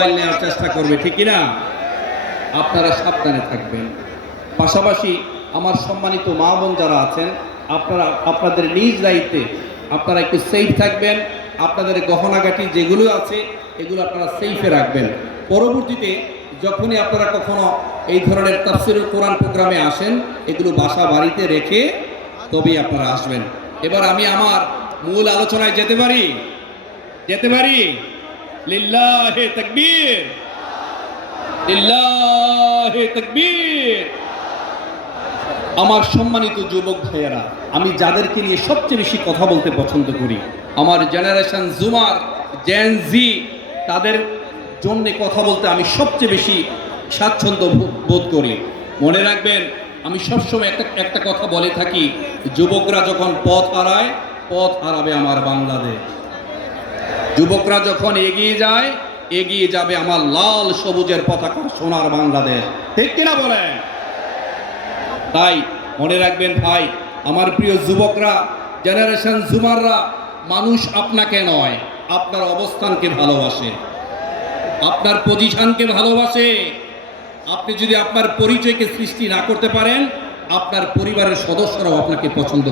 নেওয়ার চেষ্টা করবে, ঠিক না আপনারা সাবধানে থাকবেন। পাশাপাশি আমার সম্মানিত মা বোন যারা আছেন, আপনারা, আপনাদের নিজ দায়িত্বে আপনারা একটু সেফ থাকবেন। আপনাদের গহনাগাটি যেগুলো আছে, এগুলো আপনারা সেফে রাখবেন। পরবর্তীতে যখনই আপনারা কখনো এই ধরনের তাফসির কোরআন প্রোগ্রামে আসেন, এগুলো বাসা বাড়িতে রেখে তবেই আপনারা আসবেন। এবার আমি আমার মূল আলোচনায় যেতে পারি? যেতে পারি? লিল্লাহে তাকবীর। লিল্লাহে তাকবীর। আমার সম্মানিত যুবক ভাইয়েরা, আমি যাদেরকে নিয়ে সবচেয়ে বেশি কথা বলতে পছন্দ করি, আমার জেনারেশন জুমার জেন জি তাদের জন্যে কথা বলতে আমি সবচেয়ে বেশি স্বাচ্ছন্দ্য বোধ করি। মনে রাখবেন, আমি সবসময় একটা একটা কথা বলে থাকি, যুবকরা যখন পথ হারায়, পথ হারাবে আমার বাংলাদেশ। যুবকরা যখন এগিয়ে যায়, এগিয়ে যাবে আমার লাল সবুজের পতাকা সোনার বাংলাদেশ। ঠিক কিনা বলেন? তাই মনে রাখবেন ভাই, আমার প্রিয় যুবকরা জেনারেশন জুমাররা মানুষ আপনাকে নয়, আপনার অবস্থানকে ভালোবাসে, আপনার পজিশনকে ভালোবাসে। আপনি যদি আপনার পরিচয়কে সৃষ্টি না করতে পারেন, আপনার পরিবারের সদস্যরাও আপনাকে পছন্দ